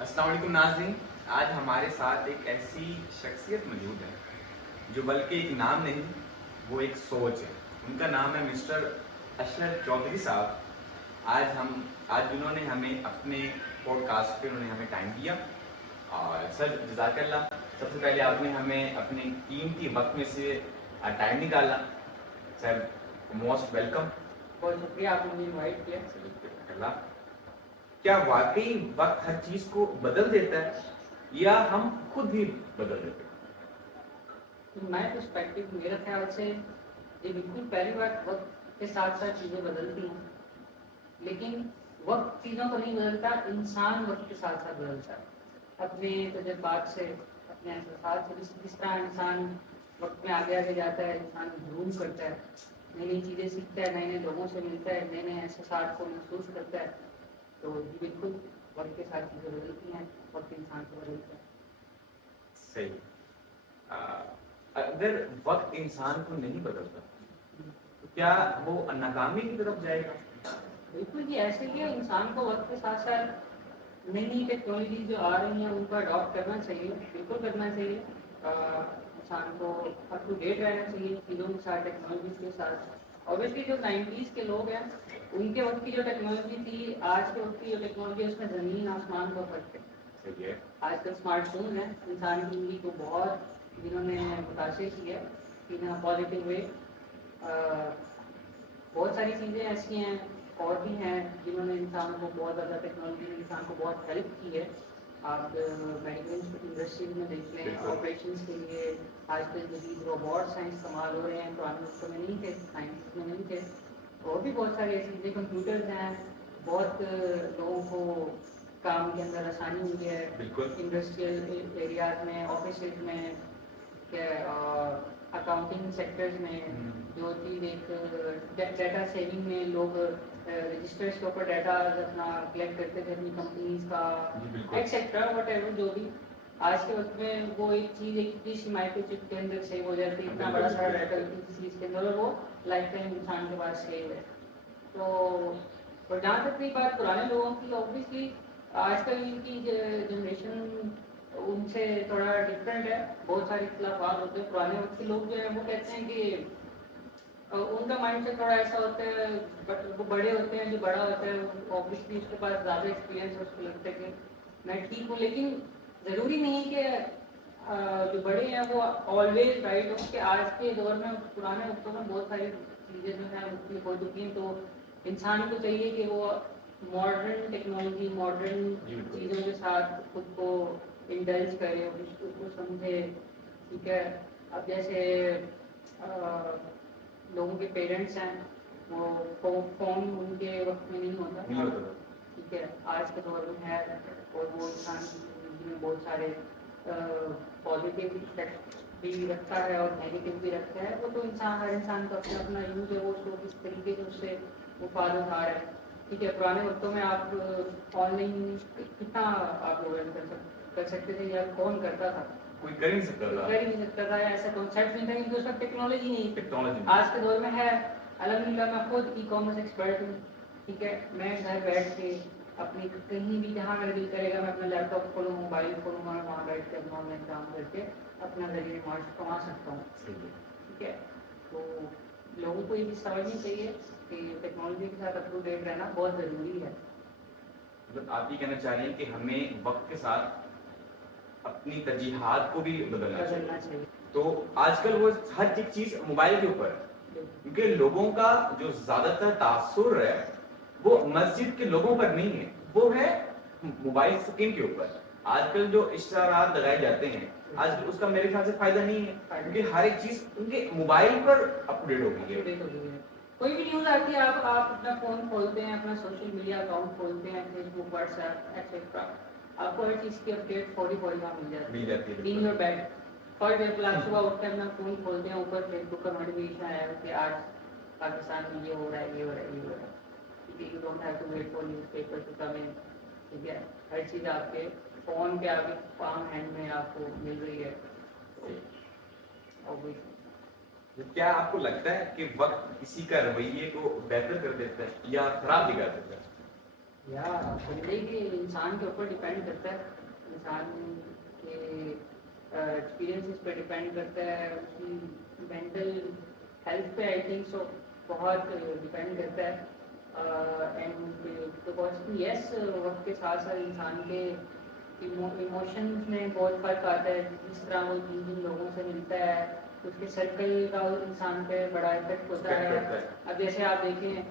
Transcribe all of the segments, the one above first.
السلام علیکم ناظرین، آج ہمارے ساتھ ایک ایسی شخصیت موجود ہے جو بلکہ ایک نام نہیں، وہ ایک سوچ ہے۔ ان کا نام ہے مسٹر اشرف چودھری صاحب۔ آج انہوں نے ہمیں اپنے پوڈ کاسٹ پہ انہوں نے ہمیں ٹائم دیا، اور سر جزاک اللہ، سب سے پہلے آپ نے ہمیں اپنے قیمتی وقت میں سے ٹائم نکالا، سر موسٹ ویلکم۔ بہت شکریہ، آپ نے مجھے انوائٹ کیا۔ اللہ، کیا واقعی وقت ہر چیز کو بدل دیتا ہے یا ہم خود ہی بدل دیتے ہیں؟ میں پرسپیکٹو میرا خیال سے یہ بالکل پہلی بار وقت کے ساتھ ساتھ چیزیں بدلتی ہیں، لیکن وقت چیزوں کو نہیں بدلتا، انسان وقت کے ساتھ ساتھ بدلتا ہے اپنے تجربات سے، اپنے احساسات سے۔ جس طرح انسان وقت میں آگے آگے جاتا ہے، انسان گروم کرتا ہے، نئی نئی چیزیں سیکھتا ہے، نئے نئے لوگوں سے ملتا ہے، نئے نئے احساسات کو محسوس کرتا ہے، تو یہ بالکل وقت کے ساتھ چیزیں بدلتی ہیں، وقت انسان کو بدلتا ہے۔ صحیح۔ اگر وقت انسان کو نہیں بدلتا تو کیا وہ ناکامی کی طرف جائے گا؟ بالکل جی، ایسے ہی ہے، انسان کو وقت کے ساتھ ساتھ نئی نئی ٹیکنالوجی جو آ رہی ہیں ان کو اڈاپٹ کرنا چاہیے، بالکل کرنا چاہیے۔ انسان کو اپ ٹو ڈیٹ رہنا چاہیے چیزوں کے ساتھ، ٹیکنالوجی کے ساتھ۔ اوبیسلی جو 90s کے لوگ ہیں ان کے وقت کی جو ٹیکنالوجی تھی، آج کے وقت کی جو ٹیکنالوجی ہے، اس میں زمین آسمان کا فرق ہے۔ آج کل اسمارٹ فون ہیں، انسان کی زندگی کو بہت جنہوں نے متاثر کی ہے ان پازیٹیو وے۔ بہت ساری چیزیں ایسی ہیں اور بھی ہیں جنہوں نے انسان کو بہت زیادہ، ٹیکنالوجی نے انسان کو بہت ہیلپ کی ہے۔ آپ میڈیکل انڈسٹریز میں دیکھ لیں، آپریشنس کے لیے آج کل جدید روبوٹس ہیں استعمال ہو رہے ہیں، پرانے وقتوں میں نہیں تھے، 90s میں نہیں تھے۔ اور بھی بہت ساری ایسی چیزیں، کمپیوٹرز ہیں، بہت لوگوں کو کام کے اندر آسانی ہوئی ہے، انڈسٹریل ایریاز میں، آفیسز میں، اکاؤنٹنگ سیکٹرز میں۔ جو چیز ایک ڈیٹا سیونگ میں لوگ رجسٹرز کے اوپر ڈیٹا اپنا کلیکٹ کرتے تھے اپنی کمپنیز کا ایکسیٹرا، وٹ ایور جو بھی، آج کے وقت میں وہ ایک چیز ایک مائکرو چپ کے اندر سیو ہو جاتی ہے، اتنا بڑا سارا ڈیٹا کسی چیز کے اندر، اور وہ لائف ٹائم انسان کے پاس سیو ہے۔ تو اور جہاں تک رہی بات پرانے لوگوں کی، اوبیسلی آج کل ان کی جنریشن ان سے تھوڑا ڈفرینٹ ہے، بہت سارے اختلافات ہوتے ہیں۔ پرانے وقت کے لوگ جو ہیں وہ کہتے ہیں کہ ان کا مائنڈ سے تھوڑا ایسا ہوتا ہے، وہ بڑے ہوتے ہیں، جو بڑا ہوتا ہے اوبیسلی اس کے پاس زیادہ ایکسپیرینس ہے، اس کو لگتا ہے کہ میں ٹھیک ہوں، لیکن ضروری نہیں کہ جو بڑے ہیں وہ آلویز رائٹ ہوں، کہ آج کے دور میں پرانے وقتوں میں بہت ساری چیزیں جو ہیں مختلف ہو چکی ہیں، تو انسان کو چاہیے کہ وہ ماڈرن ٹیکنالوجی، ماڈرن چیزوں کے ساتھ خود کو انڈلج کرے، اس کو سمجھے، ٹھیک ہے۔ اب جیسے لوگوں کے پیرنٹس ہیں، وہ فون ان کے وقت میں نہیں ہوتا، ٹھیک ہے، آج کے دور میں ہے، اور وہ انسان کی زندگی میں بہت سارے پازیٹیو افیکٹ بھی رکھتا ہے اور نیگیٹو بھی رکھتا ہے۔ وہ تو ہر انسان کا اپنا اپنا یوز ہے، وہ اس کو کس طریقے سے اس سے وہ فائدہ اٹھا رہا ہے، ٹھیک ہے۔ پرانے وقتوں میں آپ آن لائن کتنا آپ لوگ کر سکتے تھے، یا کون کرتا تھا؟ کوئی کر نہیں سکتا تھا، ایسا کانسیپٹ نہیں تھا، کیونکہ اس وقت ٹیکنالوجی نہیں۔ آج کے دور میں ہے، الحمدللہ میں خود ای کامرس ایکسپرٹ ہوں، ٹھیک ہے۔ میں گھر بیٹھ کے اپنی کہیں بھی جہاں میرا دل کرے گا میں اپنا لیپ ٹاپ کھولوں، موبائل کھولوں گا، وہاں بیٹھ کے اپنا آن لائن کام کر کے اپنا ذریعہ معاش کما سکتا ہوں، ٹھیک ہے۔ تو لوگوں کو یہ چیز سمجھنی چاہیے کہ ٹیکنالوجی کے ساتھ اپ ٹو ڈیٹ رہنا بہت ضروری ہے۔ مطلب آپ یہ کہنا چاہ رہے ہیں کہ ہمیں وقت کے ساتھ اپنی ترجیحات کو بھی بدلنا چاہیے۔ تو آج کل وہ ہر ایک چیز موبائل کے اوپر ہے، کیونکہ لوگوں کا جو زیادہ تر تاثر ہے وہ مسجد کے لوگوں پر نہیں ہے، وہ ہے موبائل اسکرین کے اوپر۔ آج کل جو اشتہارات لگائے جاتے ہیں، آج کل اس کا میرے خیال سے فائدہ نہیں ہے، کیونکہ ہر ایک چیز ان کے موبائل پر اپ ڈیٹ ہو گئی ہے۔ کوئی بھی نیوز آتی ہے، آپ اپنا فون کھولتے ہیں، اپنا سوشل میڈیا اکاؤنٹ کھولتے ہیں، فیس بک، واٹس ایپ ایٹسٹرا، آپ کو ہر چیز کی اپڈیٹ فوری وہاں مل جاتی ہے in your bed. For example آپ صبح اٹھ کے اپنا فون کھولتے ہیں، اوپر فیس بک کا نوٹیفکیشن آیا ہے کہ آج پاکستان میں یہ ہو رہا ہے، یہ ہو رہا ہے، یہ ہو رہا ہے، ٹھیک ہے۔ You don't have to wait for newspaper to come in, ٹھیک ہے۔ ہر چیز آپ کے فون کے آگے پام ہینڈ میں آپ کو مل رہی ہے۔ کیا آپ کو لگتا ہے کہ وقت کسی کا رویے کو بہتر کر دیتا ہے یا خراب بھی کر دیتا ہے؟ یا بندے کے انسان کے اوپر ڈپینڈ کرتا ہے, انسان کے ایکسپیرینسز پہ ڈپینڈ کرتا ہے, اس کی مینٹل ہیلتھ پہ آئی تھنک سو بہت ڈپینڈ کرتا ہے. اینڈ یس وقت کے ساتھ ساتھ انسان کے ایموشنز میں بہت فرق آتا ہے, جس طرح وہ جن جن لوگوں سے ملتا ہے اس کے سرکل کا انسان پہ بڑا افیکٹ ہوتا ہے. اب جیسے آپ دیکھیں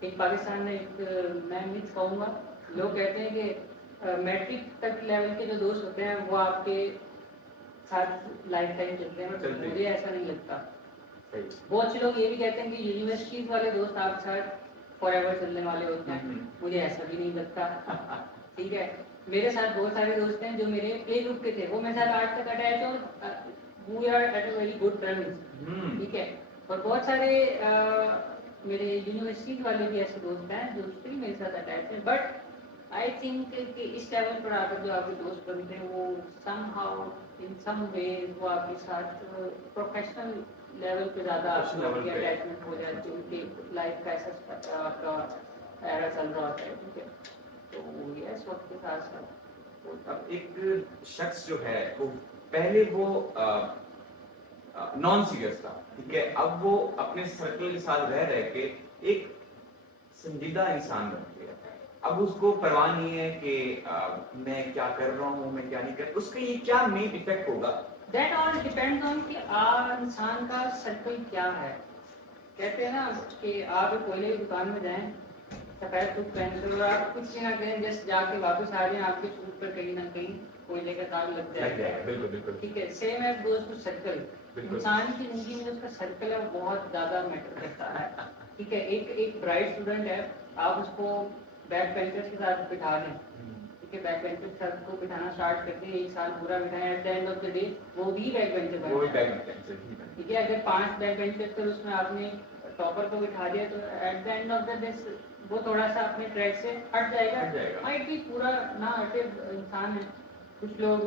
ایک پاکستان میں ایک میں مت کہوں گا, لوگ کہتے ہیں کہ میٹرک تک لیول کے جو دوست ہوتے ہیں وہ آپ کے ساتھ لائف ٹائم چلتے ہیں, مجھے ایسا نہیں لگتا. بہت سے لوگ یہ بھی کہتے ہیں کہ یونیورسٹیز والے دوست آپ کے ساتھ فار ایور چلنے والے ہوتے ہیں, مجھے ایسا بھی نہیں لگتا. ٹھیک ہے, میرے ساتھ بہت سارے دوست ہیں جو میرے پلے گروپ کے تھے, وہ میرے ساتھ آج تک اٹیچ اور we are at a very good terms. ٹھیک ہے, اور بہت سارے میرے یونیورسٹی والے بھی ایسے دوست ہیں جو اسٹل میرے ساتھ اٹیچ ہیں. بٹ آئی تھنک کہ اس لیول پر آ کر جو آپ کے دوست بنتے ہیں وہ سم ہاؤ ان سم ویز وہ آپ کے ساتھ پروفیشنل لیول پہ زیادہ آپ کی اٹیچمنٹ ہو جاتی ہے, ان کی لائف کا ایسا آپ کا ایرا چل رہا ہوتا ہے. ٹھیک ہے, تو یہ اس وقت کے ساتھ ساتھ اب ایک شخص جو ہے وہ پہلے وہ نان سیریس تھا, ٹھیک ہے, اب وہ اپنے سرکل کے ساتھ رہ رہ کے ایک سنجیدہ انسان بن گیا. اب اس کو پرواہ نہیں ہے کہ میں کیا کر رہا ہوں, میں کیا نہیں کر, اس کا یہ کیا مین افیکٹ ہوگا. دیٹ آل ڈیپینڈ آن کہ انسان کا سرکل کیا ہے. کہتے ہیں نا کہ آپ ایک کوئلے کی دکان میں جائیں, سفید سوٹ پہن کر, اور آپ کچھ نہ کریں, جسٹ جا کے واپس آ جائیں, آپ کے سوٹ پر کہیں نہ کہیں کوئلے کا داغ لگ جائے گا. بالکل بالکل. ٹھیک ہے, same as goes to circle. انسان کی زندگی میں اس کا سرکل ہے بہت زیادہ میٹر کرتا ہے. ٹھیک ہے, ایک برائٹ اسٹوڈنٹ ہے, آپ اس کو بیک بینچرز کے ساتھ بٹھا دیں. ٹھیک ہے, بیک بینچر کے ساتھ کو بٹھانا اسٹارٹ کرتے ہیں, ایک سال پورا بٹھائیں, at the end of the day وہ بھی بیک بینچر بنتا ہے. ٹھیک ہے, اگر 5 بیک بینچر پر اس میں آپ نے ٹاپر کو بٹھا دیا تو at the end of the day وہ تھوڑا سا اپنے ٹریک سے ہٹ جائے گا. مائٹ بھی پورا نہ ہٹے انسان ہے, کچھ لوگ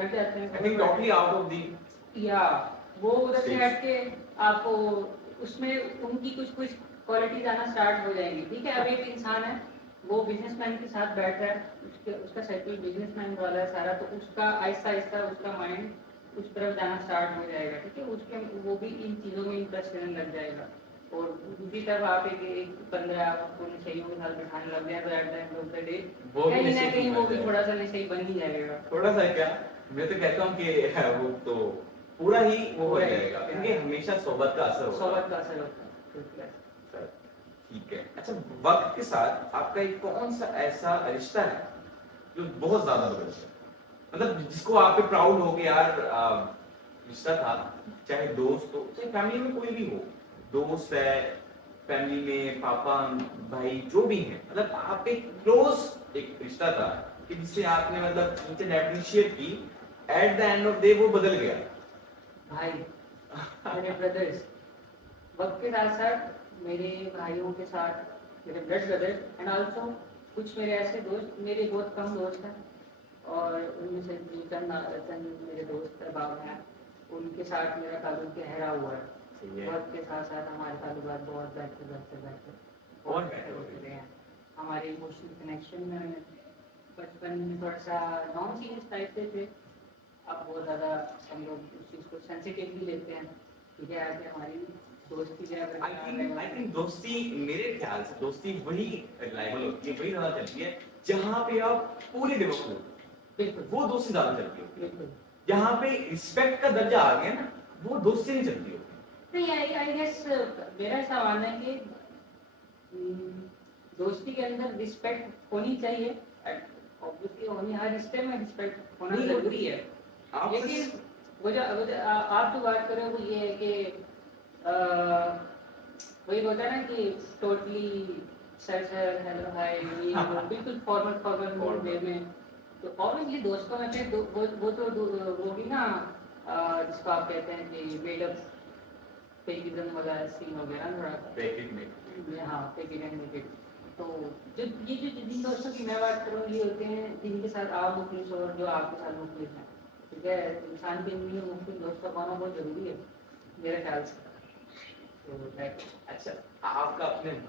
ہٹ جاتے ہیں یا وہ ادھر سے ہٹ کے آپ کو اس میں ان کی کچھ کوالٹیز آنا اسٹارٹ ہو جائیں گی. ٹھیک ہے, اب ایک انسان ہے وہ بزنس مین کے ساتھ بیٹھ رہا ہے, اس کا سرکل بزنس مین والا ہے سارا, تو اس کا آہستہ آہستہ اس کا مائنڈ اس طرف جانا اسٹارٹ ہو جائے گا. ٹھیک ہے, اس کے وہ بھی ان چیزوں میں انٹرسٹ لینے لگ جائے گا. اور دوسری طرف آپ ایک بندہ آپ کو نشیوں کے ساتھ بٹھانے لگ جائے تو at the end of the day کہیں نہ کہیں وہ بھی تھوڑا سا نشئی بن ہی جائے گا. تھوڑا سا کیا, میں تو کہتا ہوں کہ وہ تو پورا ہی وہ ہو جائے گا, کیونکہ ہمیشہ صحبت کا اثر ہوتا ہے. ٹھیک ہے, اچھا وقت کے ساتھ آپ کا ایک کون سا ایسا رشتہ ہے جو بہت زیادہ بدل گیا, مطلب جس کو آپ پہ پراؤڈ ہو کہ یار رشتہ تھا, چاہے دوست ہو چاہے فیملی میں کوئی بھی ہو, دوست ہے, فیملی میں پاپا بھائی جو بھی ہیں, مطلب آپ ایک کلوز ایک رشتہ تھا کہ جس سے آپ نے مطلب اپریشیٹ کی, at the end of day وہ بدل گیا. بھائی میرے بردرز, وقت کے ساتھ ساتھ میرے بھائیوں کے ساتھ میرے بلڈ بردرز اینڈ آلسو کچھ میرے ایسے دوست, میرے بہت کم دوست ہیں اور ان میں سے چند میرے دوست احباب ہیں, ان کے ساتھ میرا تعلق گہرا ہوا ہے. وقت کے ساتھ ساتھ ہمارے تعلقات بہت بہتر ہوتے ہیں. ہمارے ایموشنل کنیکشن میں بچپن میں تھوڑا سا نان سیریس ٹائپ کے تھے, اب بہت زیادہ ہم لوگ اس چیز کو سینسیٹیولی لیتے ہیں. ٹھیک ہے, آج ہماری دوستی جو ہے دوستی میرے خیال سے دوستی وہی ریلائبل ہوتی ہے, وہی زیادہ چلتی ہے جہاں پہ آپ پورے ڈیوٹ ہو. بالکل, وہ دوستی زیادہ چلتی ہے. بالکل, جہاں پہ رسپیکٹ کا درجہ آ گیا نا, وہ دوستی نہیں چلتی ہوتی. نہیں, آئی گیس میرا ایسا ماننا ہے کہ دوستی کے اندر رسپیکٹ ہونی چاہیے, obviously ہونی, ہر رشتے میں رسپیکٹ ہونا ضروری ہے. لیکن آپ جو بات کر رہے ہو وہ یہ ہے کہ وہی ہوتا ہے نا کہ ٹوٹلی سر ہیلو ہائی بالکل فارمل موڈ وے میں, تو obviously دوستوں میں پھر وہ تو وہ بھی نا جس کو آپ کہتے ہیں کہ میڈ اپ پیکزم والا سین ہو گیا نا تھوڑا پیکنگ. ہاں, پیکنگ اینڈ میک. تو جو جن دوستوں کی میں بات کروں یہ ہوتے ہیں جن کے ساتھ آپ مخلص ہو اور جو آپ کے ساتھ مخلص ہیں. ٹھیک ہے, انسان کے لیے مختلف دوست کا پانا بہت ضروری ہے میرے خیال سے. اچھا, آپ کا اپنے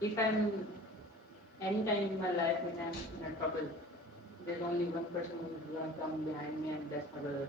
if I'm any time in my life when I'm in a trouble, there's only one person who's gonna come behind me and that's my brother.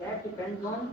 That depends on,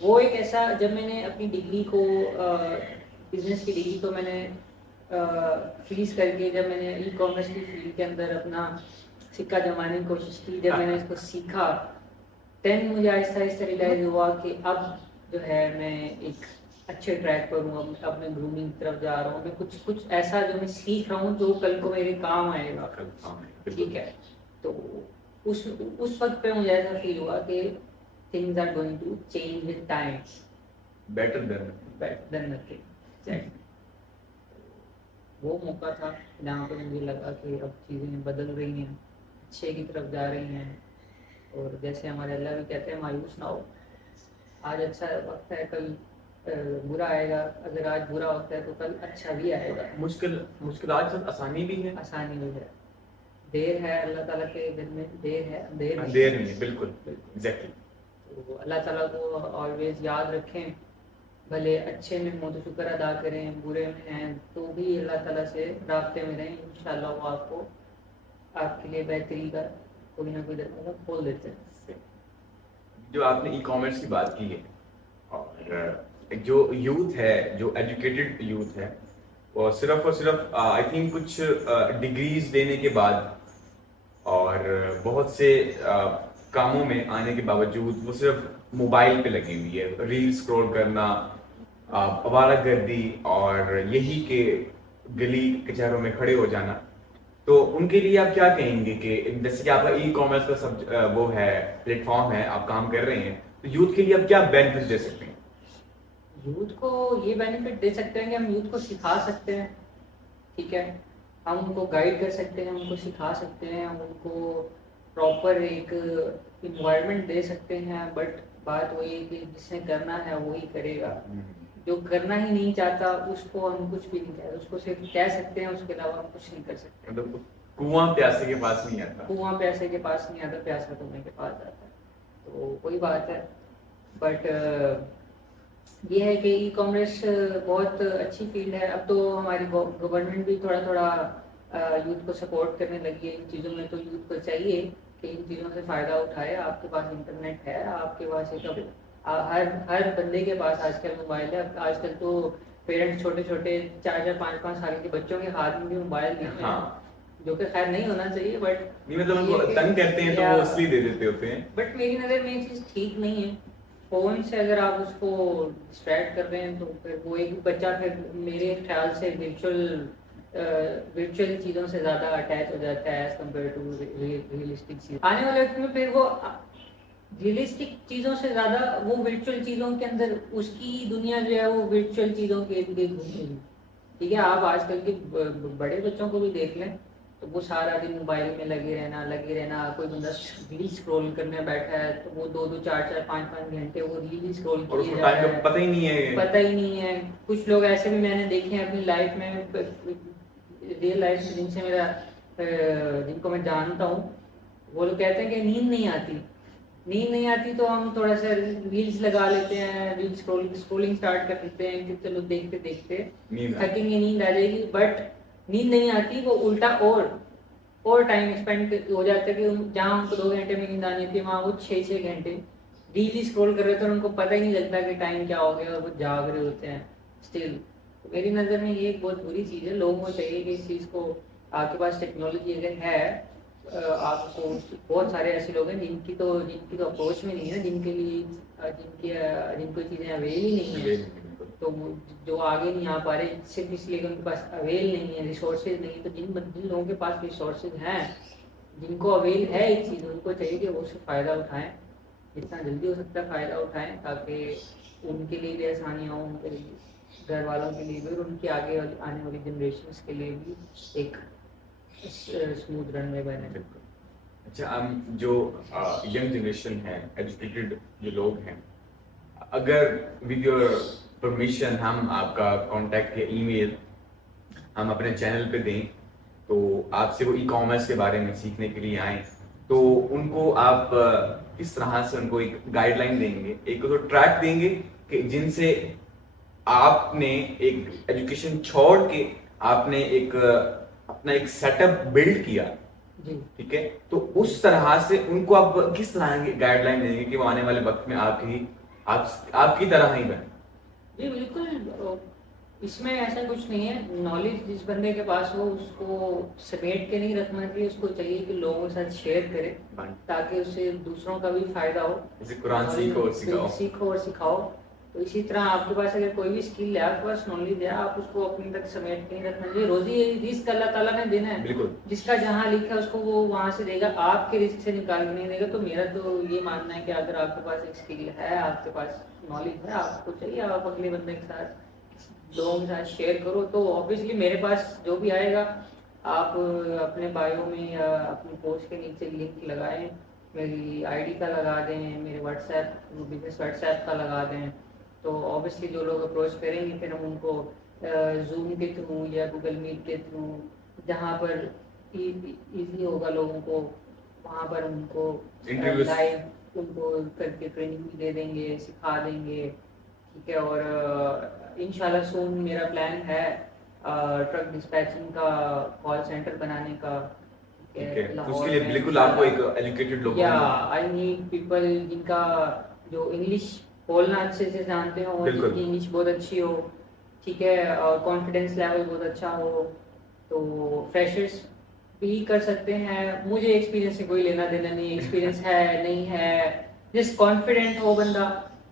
وہ ایک ایسا جب میں نے اپنی ڈگری کو بزنس کی ڈگری کو میں نے فیس کر کے جب میں نے ای کامرس کی فیلڈ کے اندر اپنا سکہ جمانے کی کوشش کی جب میں نے اس کو سیکھا دین مجھے آہستہ آہستہ ریلائز ہوا کہ اب جو ہے میں ایک اچھے ٹریک پر ہوں. اب میں گرومنگ کی طرف جا رہا ہوں. میں کچھ ایسا جو میں سیکھ رہا ہوں جو کل کو میرے کام آئے گا. ٹھیک ہے. تو اس وقت پہ مجھے ایسا فیل ہوا کہ things are going to change with time. better than nothing. وہ موقع تھا جہاں پہ مجھے لگا کہ اب چیزیں بدل رہی ہیں, اچھے کی طرف جا رہی ہیں. اور جیسے ہمارے اللہ بھی کہتے ہیں مایوس نہ ہو, آج اچھا وقت ہے کل برا آئے گا, اگر آج برا وقت ہے تو کل اچھا بھی آئے گا. مشکلات سے آسانی بھی ہے, آسانی بھی ہے. دیر ہے اللہ تعالیٰ کے دل میں, دیر ہے دیر نہیں ہے. بالکل ایگزیکٹلی. تو اللہ تعالیٰ کو آلویز یاد رکھیں, بھلے اچھے میں حمد و شکر ادا کریں, برے میں ہیں تو بھی اللہ تعالیٰ سے رابطے میں رہیں. انشاءاللہ وہ آپ کو آپ کے لیے بہتری کا کوئی نہ کوئی دروازہ کھول دیتے ہیں. جو آپ نے ای کامرس کی بات کی ہے, اور جو یوتھ ہے, جو ایجوکیٹڈ یوتھ ہے, وہ صرف اور صرف آئی تھنک کچھ ڈگریز لینے کے بعد اور بہت سے کاموں میں آنے کے باوجود وہ صرف موبائل پہ لگی ہوئی ہے. ریل سکرول کرنا, آوارہ گردی اور یہی کہ گلی کچہروں میں کھڑے ہو جانا. تو ان کے لیے آپ کیا کہیں گے کہ جیسے کہ آپ کا ای کامرس کا سب وہ ہے پلیٹ فارم ہے, آپ کام کر رہے ہیں, تو یوتھ کے لیے آپ کیا بینیفٹ دے سکتے ہیں؟ یوتھ کو یہ بینیفٹ دے سکتے ہیں کہ ہم یوتھ کو سکھا سکتے ہیں. ٹھیک ہے, ہم ان کو گائیڈ کر سکتے ہیں, ان کو سکھا سکتے ہیں, ہم ان کو پراپر ایک انوائرمنٹ دے سکتے ہیں. بٹ بات وہی ہے کہ جس نے کرنا ہے وہی کرے گا. جو کرنا ہی نہیں چاہتا اس کو ہم کچھ بھی نہیں کہہ, اس کو صرف کہہ سکتے ہیں, اس کے علاوہ ہم کچھ نہیں کر سکتے. مطلب کنواں پیاسے کے پاس نہیں آتا, کنواں پیاسے کے پاس نہیں آتا, پیاسا تمہیں کے پاس آتا ہے. تو وہی بات ہے. بٹ یہ ہے کہ ای کامرس بہت اچھی فیلڈ ہے. اب تو ہماری گورنمنٹ بھی تھوڑا تھوڑا یوتھ کو سپورٹ کرنے لگی ہے ان چیزوں میں. تو یوتھ کو چاہیے کہ ان چیزوں سے فائدہ اٹھائے. آپ کے پاس انٹرنیٹ ہے, آپ کے پاس ایک ہر بندے کے پاس آج کل موبائل ہے. آج کل تو پیرنٹس چھوٹے چھوٹے 4-5 سال کے بچوں کے ہاتھ میں بھی موبائل دیتے ہیں, جو کہ خیر نہیں ہونا چاہیے. بٹ مطلب تنگ کرتے ہیں تو وہ اس لیے دے دیتے ہوتے ہیں. بٹ میری نظر میں یہ چیز ٹھیک نہیں ہے. فون سے اگر آپ اس کو ڈسٹریکٹ کر رہے ہیں تو پھر وہ ایک بچہ پھر میرے خیال سے ورچوئل چیزوں سے زیادہ اٹیچ ہو جاتا ہے ایز کمپیئر ٹو ریئلسٹک چیز. آنے والے وقت میں پھر وہ ریئلسٹک چیزوں سے زیادہ وہ ورچوئل چیزوں کے اندر اس کی دنیا جو ہے وہ ورچوئل چیزوں کے لیے گھومے گی. ٹھیک ہے, آپ آج کل کے بڑے بچوں کو بھی دیکھ لیں تو وہ سارا دن موبائل میں لگے رہنا. کوئی بندہ ریل اسکرول کرنے بیٹھا ہے تو وہ 2-2, 4-4, 5-5 گھنٹے وہ ریل اسکرول کیے جا رہا ہے, پتہ ہی نہیں ہے. کچھ لوگ ایسے بھی میں نے دیکھے ہیں اپنی لائف میں, ریئل لائف میں, جن سے جن کو میں جانتا ہوں, وہ لوگ کہتے ہیں کہ نیند نہیں آتی تو ہم تھوڑا سا ریلز لگا لیتے ہیں, ریل اسکرولنگ اسٹارٹ کر دیتے ہیں کہ چلو دیکھتے تھکیں گے, نیند آ جائے گی. بٹ نیند نہیں آتی, وہ الٹا اور ٹائم اسپینڈ ہو جاتا ہے کہ جہاں ان کو 2 گھنٹے میں نیند آنی تھی وہاں وہ 6 گھنٹے ریل اسکرول کر رہے تھے اور ان کو پتہ ہی نہیں لگتا کہ ٹائم کیا ہو گیا, اور وہ جاگ رہے ہوتے ہیں اسٹل. میری نظر میں یہ ایک بہت بری چیز ہے. لوگوں کو چاہیے کہ اس چیز کو, آپ کے پاس ٹیکنالوجی اگر ہے, آپ کو بہت سارے ایسے لوگ ہیں جن کی تو اپروچ میں نہیں ہے, جن کے لیے جن کو چیزیں اویل ہی نہیں ہیں, تو جو آگے نہیں آ پا رہے صرف اس لیے کہ ان کے پاس اویل نہیں ہے, ریسورسز نہیں. تو جن لوگوں کے پاس ریسورسز ہیں, جن کو اویل ہے ایک چیز, ان کو چاہیے کہ وہ اس سے فائدہ اٹھائیں, جتنا جلدی ہو سکتا ہے فائدہ اٹھائیں, تاکہ ان کے لیے بھی آسانیاں ہوں, ان کے لیے گھر والوں کے لیے بھی, اور ان کی آگے آنے والی جنریشنس کے لیے بھی ایک اسموتھ رن میں بنے. اچھا, جو ینگ جنریشن ہے, ایجوکیٹڈ جو لوگ ہیں, اگر ود یور پرمیشن ہم آپ کا کانٹیکٹ یا ای میل ہم اپنے چینل پہ دیں تو آپ سے وہ ای کامرس کے بارے میں سیکھنے کے لیے آئیں, تو ان کو آپ کس طرح سے ان کو ایک گائیڈ لائن دیں گے, ایک تو ٹریک دیں گے کہ جن سے آپ نے ایک ایجوکیشن چھوڑ کے آپ نے ایک اپنا ایک سیٹ اپ بلڈ کیا, ٹھیک ہے, تو اس طرح سے ان کو آپ کس طرح کی گائیڈ لائن دیں گے کہ وہ آنے والے وقت میں آپ کی طرح ہی بنے. جی بالکل, اس میں ایسا کچھ نہیں ہے. نالج جس بندے کے پاس ہو اس کو سمیٹ کے نہیں رکھنا چاہیے, اس کو چاہیے کہ لوگوں کے ساتھ شیئر کرے تاکہ اس سے دوسروں کا بھی فائدہ ہو. جیسے قرآن سیکھو اور سکھاؤ. تو اسی طرح آپ کے پاس اگر کوئی بھی اسکل ہے, آپ کے پاس نالج ہے, آپ اس کو اپنے تک سمیٹ کے نہیں رکھنا چاہیے. روزی رزق اللہ تعالیٰ نے دینا ہے, بالکل جس کا جہاں لکھا ہے اس کو وہ وہاں سے دے گا, آپ کے رزق سے نکال کے نہیں دے گا. تو میرا تو یہ ماننا ہے کہ اگر آپ کے پاس ایک اسکل ہے, آپ کے پاس نالج ہے, آپ کو چاہیے آپ اگلے بندے کے ساتھ لوگوں کے ساتھ شیئر کرو. تو آبویسلی میرے پاس جو بھی آئے گا آپ اپنے بایو میں یا اپنی پوسٹ کے نیچے لنک لگائیں, میری آئی ڈی کا لگا دیں, میرے what's app business what's app کا لگا دیں. تو آبویسلی جو لوگ اپروچ کریں گے پھر ہم ان کو زوم کے تھرو یا گوگل میٹ کے تھرو جہاں پر ایزی ہوگا لوگوں کو, وہاں پر ان کو لائیو ان کو کر کے ٹریننگ بھی دے دیں گے, سکھا دیں گے. ٹھیک ہے, اور انشاءاللہ سون میرا پلان ہے ٹرک ڈسپیچنگ کا کال سینٹر بنانے کا. اس کے لیے بالکل آپ کو ایک ایجوکیٹڈ لوگ یا آئی نیڈ پیپل جن کا جو انگلش بولنا اچھے سے جانتے ہوں, جن کی انگلش بہت اچھی ہو. ٹھیک ہے, اور کانفیڈینس لیول بہت اچھا ہو. تو فریشرس بھی کر سکتے ہیں. مجھے ایکسپیرینس سے کوئی لینا دینا نہیں, ایکسپیرینس ہے نہیں ہے, جس کانفیڈنٹ ہو بندہ,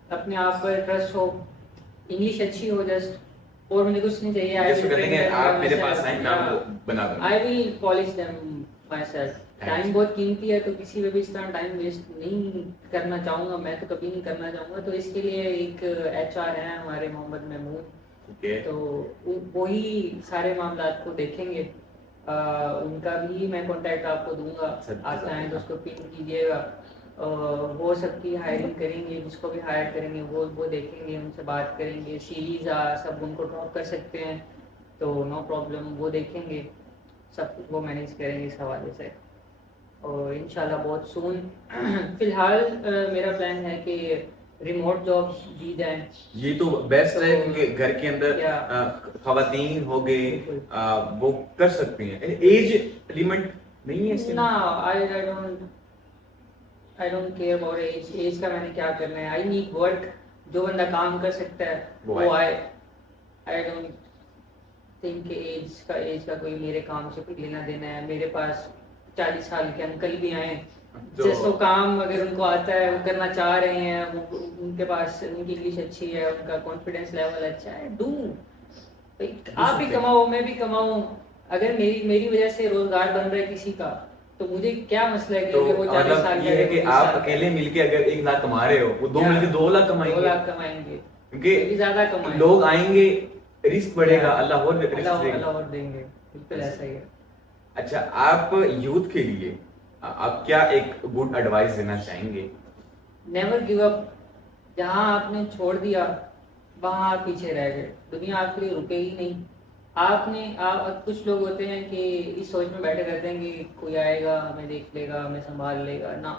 اپنے آپ پر ٹرسٹ ہو, انگلش اچھی ہو جسٹ, اور مجھے کچھ نہیں چاہیے. I will polish them myself. Time بہت قیمتی ہے, تو کسی پہ بھی اس طرح ٹائم ویسٹ نہیں کرنا چاہوں گا, میں تو کبھی نہیں کرنا چاہوں گا. تو اس کے لیے ایک ایچ آر ہیں ہمارے محمد محمود, تو وہی سارے معاملات کو دیکھیں گے. ان کا بھی میں کانٹیکٹ آپ کو دوں گا, آپ چاہیں تو اس کو پن کیجیے گا. وہ سب کی ہائرنگ کریں گے, جس کو بھی ہائر کریں گے وہ دیکھیں گے, ان سے بات کریں گے. سیریز سب ان کو ڈراپ کر سکتے ہیں, تو نو پرابلم, وہ دیکھیں گے, سب کچھ وہ مینیج کریں گے اس حوالے سے. اور انشاءاللہ بہت سون, فی الحال میرا پلان ہے کہ ریموٹ جابس دی جائیں. یہ تو بیسٹ ہے کیونکہ گھر کے اندر خواتین ہو گئے وہ کر سکتی ہیں. ایج لیمٹ نہیں ہے اس کے؟ I don't care about age. Age کا میں نے کیا کرنا ہے. I need work. جو بندہ کام کر سکتا ہے وہ آئے. I don't think کہ ایج کا کوئی میرے کام سے کوئی لینا دینا ہے. میرے پاس 40 سال کے انکل بھی آئے, جس کو کام اگر ان کو آتا ہے وہ کرنا چاہ رہے ہیں, ان کے پاس ان کی انگلش اچھی ہے, ان کا کانفیڈینس لیول اچھا ہے, آپ بھی کماؤ میں بھی کماؤں. اگر میری وجہ سے روزگار بن رہا ہے کسی کا, تو مجھے کیا مسئلہ ہے کہ وہ 40 سال یہ ہے کہ آپ اکیلے مل کے اگر 1 لاکھ کما رہے ہو, وہ 2 مل کے 2 لاکھ کمائیں گے, کیونکہ زیادہ کمائیں, لوگ آئیں گے, رسک بڑھے گا, اللہ اور دیں گے. بالکل ایسا ہی ہے. اچھا, آپ یوتھ کے لیے آپ کیا ایک گڈ ایڈوائس دینا چاہیں گے؟ Never give up. جہاں آپ نے چھوڑ دیا وہاں آپ پیچھے رہ گئے. دنیا آپ کے لیے رکے ہی نہیں. کچھ لوگ ہوتے ہیں کہ اس سوچ میں بیٹھے رہتے ہیں کہ کوئی آئے گا ہمیں دیکھ لے گا, ہمیں سنبھال لے گا. نہ,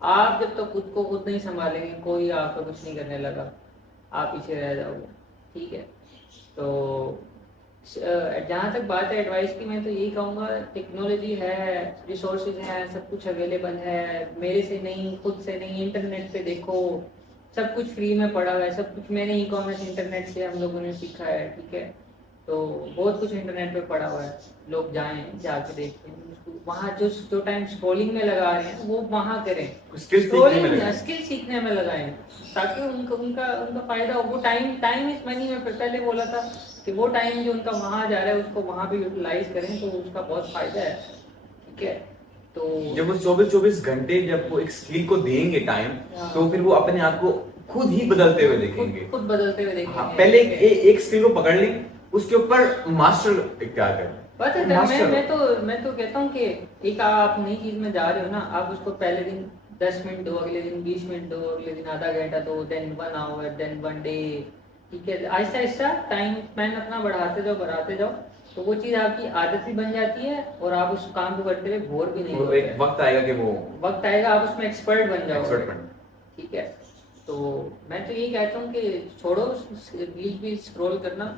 آپ جب تک خود کو خود نہیں سنبھالیں گے کوئی آپ کا کچھ نہیں کرنے لگا, آپ پیچھے رہ جاؤ گے. ٹھیک ہے, تو جہاں تک بات ہے ایڈوائس کی, میں تو یہی کہوں گا, ٹیکنالوجی ہے, ریسورسز ہیں, سب کچھ اویلیبل ہے. میرے سے نہیں, خود سے نہیں, انٹرنیٹ پہ دیکھو, سب کچھ فری میں پڑا ہوا ہے. سب کچھ میں نے ای کامرس انٹرنیٹ سے ہم لوگوں نے سیکھا ہے. ٹھیک ہے, تو بہت کچھ انٹرنیٹ پہ پڑا ہوا ہے. لوگ جائیں, جا کے دیکھیں, وہاں جو ٹائم اسکرولنگ میں لگا رہے ہیں وہ وہاں کریں, اسکل سیکھنے میں لگائیں, تاکہ ان کا فائدہ ہو. وہ ٹائم از منی, میں پہلے بولا تھا کہ وہ ٹائم جو ان کا وہاں جا رہا ہے اس کو وہاں پہ یوٹیلائز کریں, تو اس کا بہت فائدہ ہے. ٹھیک ہے, تو جب وہ 24 گھنٹے جب وہ ایک اسکل کو دیں گے ٹائم, تو پھر وہ اپنے آپ کو خود ہی بدلتے ہوئے دیکھیں گے. خود بدلتے ہوئے دیکھیں گے. پہلے ایک اسکل کو پکڑ لیں, اس کے اوپر ماسٹر کیا کریں. پتہ ہے, میں تو کہتا ہوں کہ ایک آپ نئی چیز میں جا رہے ہو نا, آپ اس کو پہلے دن 10 منٹ دو, اگلے دن 20 منٹ دو, اگلے دن آدھا گھنٹہ دو, دین 1 آور, دین 1 ڈے. ٹھیک ہے, آہستہ آہستہ ٹائم اسپین اپنا بڑھاتے جاؤ, تو وہ چیز آپ کی عادت بھی بن جاتی ہے, اور آپ اس کام کو کرتے ہوئے بور بھی نہیں ہوتے. وقت آئے گا کہ وقت آئے گا آپ اس میں ایکسپرٹ بن جاؤ. ٹھیک ہے, تو میں تو یہی کہتا ہوں کہ چھوڑو ریل بھی اسکرول کرنا,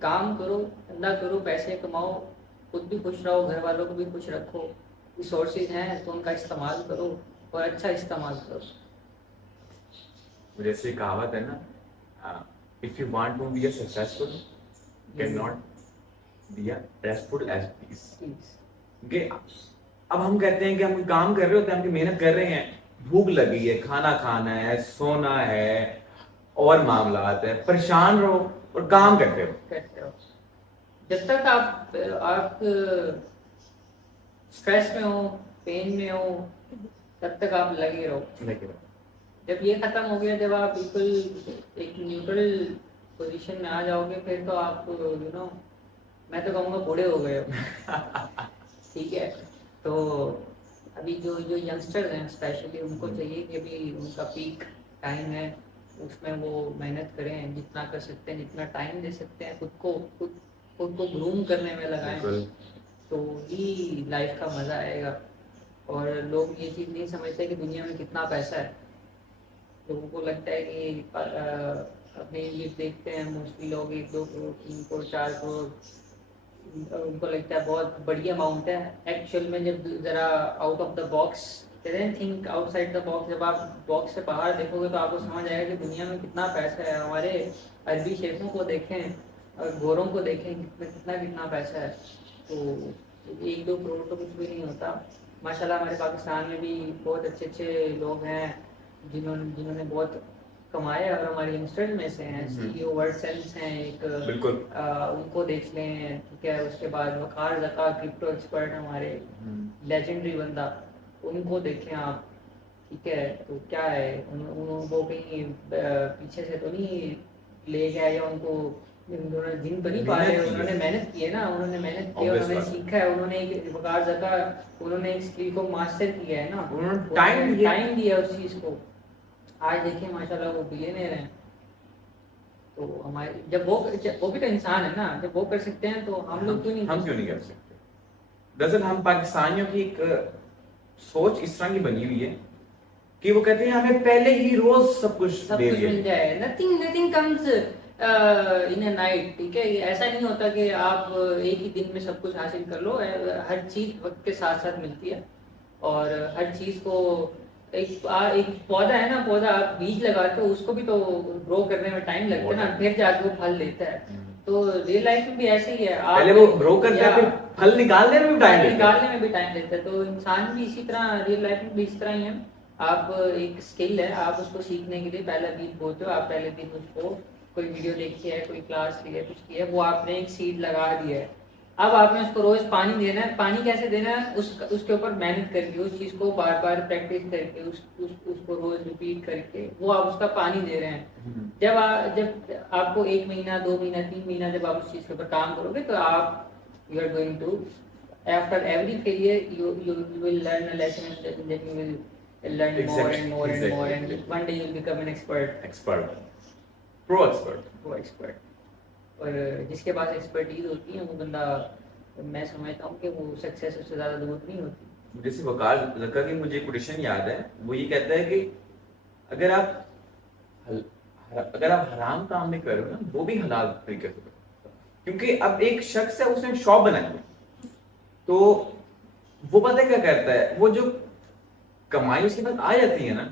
کام کرو, دھندا کرو, پیسے کماؤ, خود بھی خوش رہو, گھر والوں کو بھی خوش رکھو. ریسورسز ہیں تو ان کا استعمال کرو, اور اچھا استعمال کرو. جیسے کہاوت ہے نا, if you want to be a successful, cannot be a restful as peace. کہ اب ہم کہتے ہیں کہ ہم کام کر رہے ہوتے ہیں, ہم کی محنت کر رہے ہیں, بھوک لگی ہے, کھانا کھانا ہے, سونا ہے اور معاملات ہے, پریشان رہو اور کام کرتے رہو. جب تک آپ اسٹریس میں ہو, پین میں ہو, تب تک آپ لگے رہو. جب یہ ختم ہو گیا, جب آپ بالکل ایک نیوٹرل پوزیشن میں آ جاؤ گے, پھر تو آپ میں تو کہوں گا بوڑھے ہو گئے ہو. ٹھیک ہے, تو ابھی جو ینگسٹرز ہیں اسپیشلی, ان کو چاہیے کہ ابھی ان کا پیک ٹائم ہے, اس میں وہ محنت کریں, جتنا کر سکتے ہیں, جتنا ٹائم دے سکتے ہیں خود کو گروم کرنے میں لگائیں, تو ہی لائف کا مزہ آئے گا. اور لوگ یہ چیز نہیں سمجھتے کہ دنیا میں کتنا پیسہ ہے. لوگوں کو لگتا ہے کہ اپنے یہ دیکھتے ہیں موسٹلی لوگ 1-2 کروڑ 3 کروڑ 4 کروڑ, ان کو لگتا ہے بہت بڑی اماؤنٹ ہے. ایکچوئل میں جب ذرا out of the box think out side the box, جب آپ باکس سے باہر دیکھو گے تو آپ کو سمجھ آئے گا کہ دنیا میں کتنا پیسہ ہے. ہمارے عربی شیخوں کو دیکھیں اور گوروں کو دیکھیں, کتنا پیسہ ہے. تو 1-2 کروڑ تو کچھ بھی نہیں ہوتا. ماشاء اللہ ہمارے پاکستان میں بھی بہت اچھے لوگ ہیں جنہوں نے بہت کمایا, اور ہمارے ینگسٹرز میں سے ہیں. سی ای او ورڈ سینس ہیں ایک, ان کو دیکھ لیں. ٹھیک ہے, اس کے بعد وقار زکا کرپٹو ایکسپرٹ ہمارے, لیجنڈری بندہ, ان کو دیکھیں آپ. ٹھیک ہے, تو کیا ہے, ان کو کہیں پیچھے سے تو نہیں لے گیا, یا ان کو جن پر نہیں پا رہے, انہوں نے محنت کی ہے نا, انہوں نے محنت کی, انہوں نے سیکھا ہے, انہوں نے ایک وقار زکا, انہوں نے ایک اسکل کو ماسٹر کیا ہے نا, انہوں نے ٹائم دیا اس چیز کو. آج دیکھیں ماشاءاللہ وہ بلینئر ہیں. تو ہمارے جب وہ بھی تو انسان ہے نا, جب وہ کر سکتے ہیں تو ہم لوگ کیوں نہیں کر سکتے. دراصل ہم پاکستانیوں کی ایک سوچ اس طرح کی بنی ہوئی ہے کہ وہ کہتے ہیں ہمیں پہلے ہی روز سب کچھ مل جائے. Nothing comes in a night. ٹھیک ہے, ایسا نہیں ہوتا کہ آپ ایک ہی دن میں سب کچھ حاصل کر لو. ہر چیز وقت کے ساتھ ساتھ ملتی ہے, اور ہر چیز کو ایک پودا ہے نا, پودا آپ بیج لگاتے ہو, اس کو بھی تو گرو کرنے میں ٹائم لگتا ہے نا, پھر جا کے وہ پھل دیتا ہے. تو ریئل لائف میں بھی ایسے ہی ہے, پہلے وہ گرو کرتا ہے, پھر پھل نکالنے میں بھی ٹائم لیتا ہے. تو انسان بھی اسی طرح, ریئل لائف میں بھی اس طرح ہی ہے. آپ ایک اسکل ہے, آپ اس کو سیکھنے کے لیے پہلا بیج بوتے ہو, آپ پہلے دن اس کو کوئی ویڈیو دیکھی ہے, کوئی کلاس لی ہے, کچھ کیا ہے, وہ آپ نے ایک سیڈ لگا دیا ہے. اب آپ نے اس کو روز پانی دینا ہے. پانی کیسے دینا ہے, اس کے اوپر محنت کر کے, اس چیز کو بار بار پریکٹس کر کے, اس کو روز ریپیٹ کر کے, وہ آپ اس کا پانی دے رہے ہیں. جب آپ کو 1 مہینہ 2 مہینہ 3 مہینہ جب آپ اس چیز کے اوپر کام کرو گے, تو آپ you are going to after every failure you will learn a lesson, and then you will learn more and more and more, and one day you will become an pro expert. اور جس کے پاس expertise ہوتی ہے وہ بندہ, میں سمجھتا ہوں کہ وہ سکسیس اس سے زیادہ دور نہیں ہوتی. جیسے وقار زکا کی مجھے کوٹیشن یاد ہے, وہ یہ کہتا ہے کہ اگر آپ حرام کام نہیں کر رہے ہو نا, وہ بھی حلال طریقے سے کرو. کیونکہ اب ایک شخص ہے, اس نے شاپ بنائی ہے, تو وہ پتہ کیا کرتا ہے, وہ جو کمائی اس کے بعد آ جاتی ہے نا,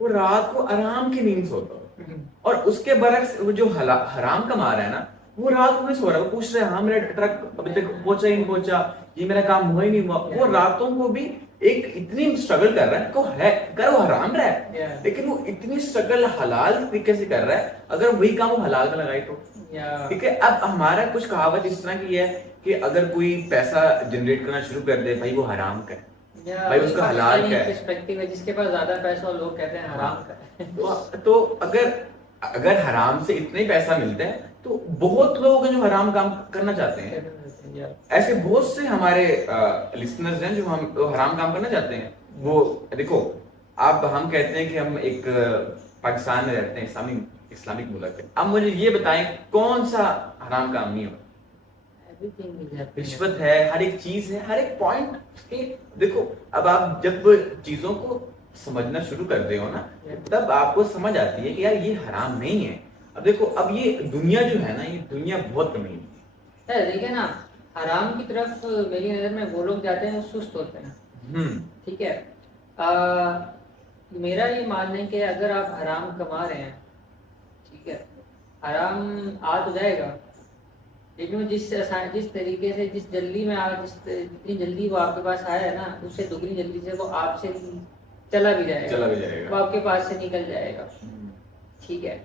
وہ رات کو آرام کی نیند سوتا ہے. اور اس کے برعکس وہ جو حرام کما رہا ہے نا, وہ رات کو نہیں سو رہا, وہ پوچھ رہا ہے ہاں میرا ٹرک ابھی تک پہنچا ہی نہیں پہنچا, یہ میرا کام ہوا ہی نہیں ہوا. وہ راتوں کو بھی ایک اتنی اسٹرگل کر رہا ہے کو ہے, اگر وہ حرام رہا ہے, لیکن وہ اتنی اسٹرگل حلال طریقے سے کر رہا ہے, اگر وہی کام وہ حلال میں لگائی تو. ٹھیک ہے, اب ہمارا کچھ کہاوت اس طرح کی ہے کہ اگر کوئی پیسہ جنریٹ کرنا شروع کر دے, بھائی وہ حرام کا ہے, بھائی اس کا حلال کا ہے. پرسپیکٹیو ہے, جس کے پاس زیادہ پیسہ لوگ کہتے ہیں حرام کا ہے. تو اگر حرام سے اتنا ہی پیسہ ملتا ہے, تو بہت لوگ ہیں جو حرام کام کرنا چاہتے ہیں. ایسے بہت سے ہمارے لسنرز ہیں جو حرام کام کرنا چاہتے ہیں. وہ دیکھو, اب ہم کہتے ہیں کہ ہم ایک پاکستان میں رہتے ہیں, اسلامک ملک ہے. اب مجھے یہ بتائیں کون سا حرام کام نہیں ہو. رشوت ہے, ہر ایک چیز ہے, ہر ایک پوائنٹ. دیکھو اب آپ جب چیزوں کو سمجھنا شروع کرتے ہو نا, تب آپ کو سمجھ آتی ہے کہ یار یہ حرام نہیں ہے. اب دیکھو, اب یہ دنیا جو ہے نا, یہ دنیا بہت کمی ہے. دیکھیں نا, حرام کی طرف میری نظر میں وہ لوگ جاتے ہیں وہ سست ہوتے ہیں. ٹھیک ہے, میرا یہ ماننا ہے کہ اگر آپ حرام کما رہے ہیں، ٹھیک ہے، حرام آ تو جائے گا، لیکن وہ جس طریقے سے جس جلدی میں جتنی جلدی وہ آپ کے پاس آیا ہے نا، اس سے دگنی جلدی سے وہ آپ سے چلا بھی جائے گا، وہ آپ کے پاس سے نکل جائے گا، ٹھیک ہے.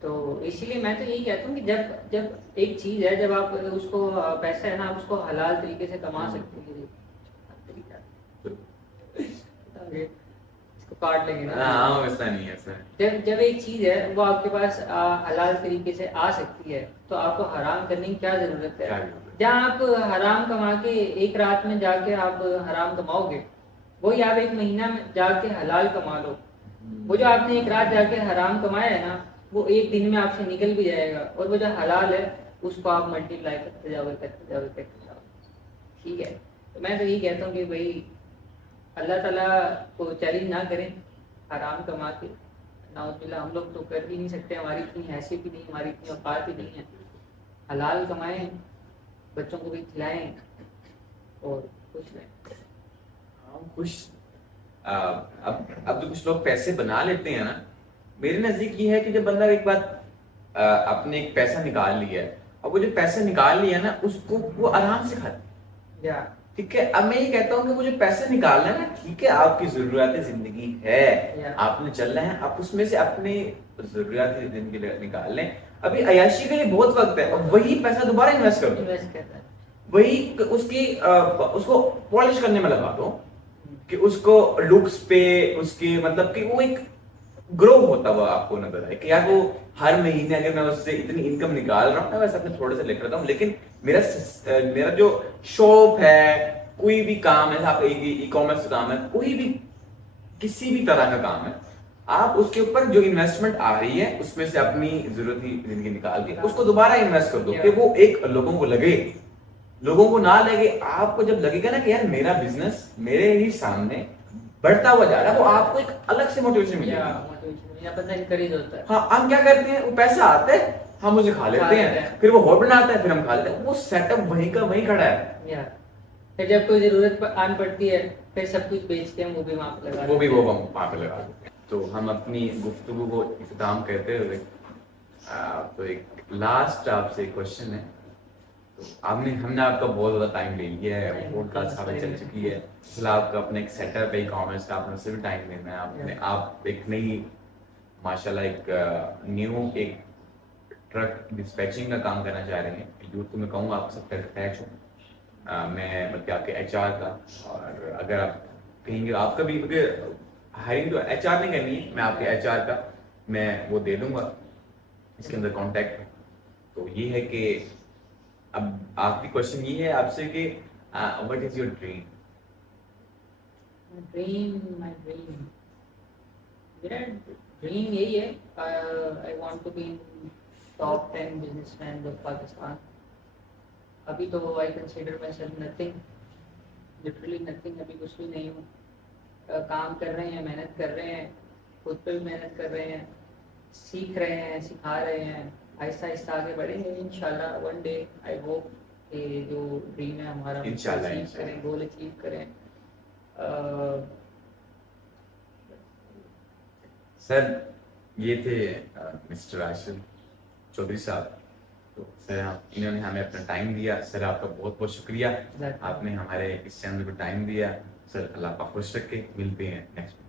تو اسی لیے میں تو یہی کہتا ہوں کہ جب ایک چیز ہے، جب آپ اس کو پیسہ ہے نا، آپ اس کو حلال طریقے سے کما سکتے ہیں. اس کو کاٹ لیں گے نا. جب ایک چیز ہے وہ آپ کے پاس حلال طریقے سے آ سکتی ہے تو آپ کو حرام کرنے کی کیا ضرورت ہے؟ جہاں آپ حرام کما کے ایک رات میں جا کے آپ حرام کماؤ گے، وہی آپ ایک مہینہ میں جا کے حلال کما لو. وہ جو آپ نے ایک رات جا کے حرام کمایا ہے نا، وہ ایک دن میں آپ سے نکل بھی جائے گا، اور وہ جو حلال ہے اس کو آپ ملٹی پلائی کرتے جاؤ. ٹھیک ہے. تو میں تو یہی کہتا ہوں کہ بھائی اللہ تعالیٰ کو چیلنج نہ کریں حرام کما کے. نعوذ باللہ، ہم لوگ تو کر بھی نہیں سکتے، ہماری اتنی حیثیت بھی نہیں، ہماری اتنی اوقات بھی نہیں ہے. حلال کمائیں، بچوں کو بھی کھلائیں اور خوش رہیں. خوش. اب جو کچھ لوگ پیسے بنا لیتے ہیں نا، میرے نزدیک یہ ہے کہ جب بندہ ایک بات اپنے ایک پیسہ نکال لیا ہے، اب وہ جو پیسہ نکال لیا نا اس کو وہ آرام سے کھاتے. ٹھیک ہے. اب میں یہ کہتا ہوں کہ وہ جو پیسے نکالنا ہے نا، ٹھیک ہے آپ کی ضروریات زندگی ہے، آپ نے چلنا ہے، آپ اس میں سے اپنے ضروریات زندگی نکال لیں. ابھی عیاشی کا یہ بہت وقت ہے، اور وہی پیسہ دوبارہ انویسٹ کر دو، وہی اس کو پالش کرنے میں لگا دو، کہ اس کو لکس پہ اس کے مطلب کہ وہ ایک گرو ہوتا ہوا آپ کو نظر آئے کہ یار وہ ہر مہینے اگر میں اس سے اتنی انکم نکال رہا ہوں، میں ویسے اپنے تھوڑے سے لے کرتا ہوں، لیکن میرا جو شاپ ہے، کوئی بھی کام ہے، آپ ای کامرس کام ہے، کوئی بھی کسی بھی طرح کا کام ہے، آپ اس کے اوپر جو انویسٹمنٹ آ رہی ہے اس میں سے اپنی ضرورتی زندگی نکال کے اس کو دوبارہ انویسٹ کر دو، کہ وہ ایک لوگوں کو لگے، لوگوں کو نہ لگے. آپ کو جب لگے گا نا کہ یار میرا بزنس میرے ہی سامنے بڑھتا ہوا جا رہا ہے، وہ آپ کو ایک الگ سے موٹیویشن ملے گی. ہاں، ہم کیا کرتے ہیں، وہ پیسہ آتا ہے ہم اسے کھا لیتے ہیں، پھر وہ اور بناتا ہے، پھر ہم کھا لیتے ہیں. وہ سیٹ اپ وہیں کا وہیں کھڑا ہے. پھر جب کوئی ضرورت آن پڑتی ہے پھر سب کچھ بیچتے ہیں، وہ بھی وہاں پہ لگا دیتے ہیں. تو ہم اپنی گفتگو کو اختتام کرتے ہوئے تو ایک لاسٹ آپ سے کوشچن ہے. ہم نے آپ کا بہت زیادہ ٹائم لے لیا ہے، پوڈ کاسٹ ہمیں چل چکی ہے، اس لیے آپ کا اپنا ایک سیٹ اپ ہے ای کامرس کا، آپ نے اسے بھی ٹائم دینا ہے. آپ ایک نئی ماشاءاللہ ایک نیو ایک ٹرک ڈسپیچنگ کا کام کرنا چاہ رہے ہیں. یوتھ کو میں کہوں گا آپ سب کا اٹیچ ہوں میں، بلکہ آپ کے ایچ آر کا. اور اگر آپ کہیں گے آپ کا بھی ہائرنگ تو ایچ آر نہیں کرنی ہے، میں آپ کے ایچ آر کا میں وہ دے دوں گا اس کے اندر کانٹیکٹ. تو یہ ہے کہ اب آخری کوشچن یہ ہے آپ سے کہ what is your dream? My dream میرا ڈریم یہی ہے، I want to be in top 10 businessmen of Pakistan. ابھی تو I consider myself nothing, literally nothing. ابھی کچھ بھی نہیں ہوں. کام کر رہے ہیں، محنت کر رہے ہیں، خود پہ بھی محنت کر رہے ہیں، سیکھ رہے ہیں، سکھا رہے ہیں. آہستہ آہستہ آگے بڑھیں گے انشاءاللہ. ون ڈے آئی ہوپ کہ جو ڈریم ہے ہمارا اچیو کریں، گول اچیو کریں. سر یہ تھے مسٹر عاشق چودھری صاحب. تو سر انہوں نے ہمیں اپنا ٹائم دیا. سر آپ کا بہت بہت شکریہ، آپ نے ہمارے اس چینل کو ٹائم دیا. سر اللہ آپ خوش رکھے. ملتے ہیں نیکسٹ.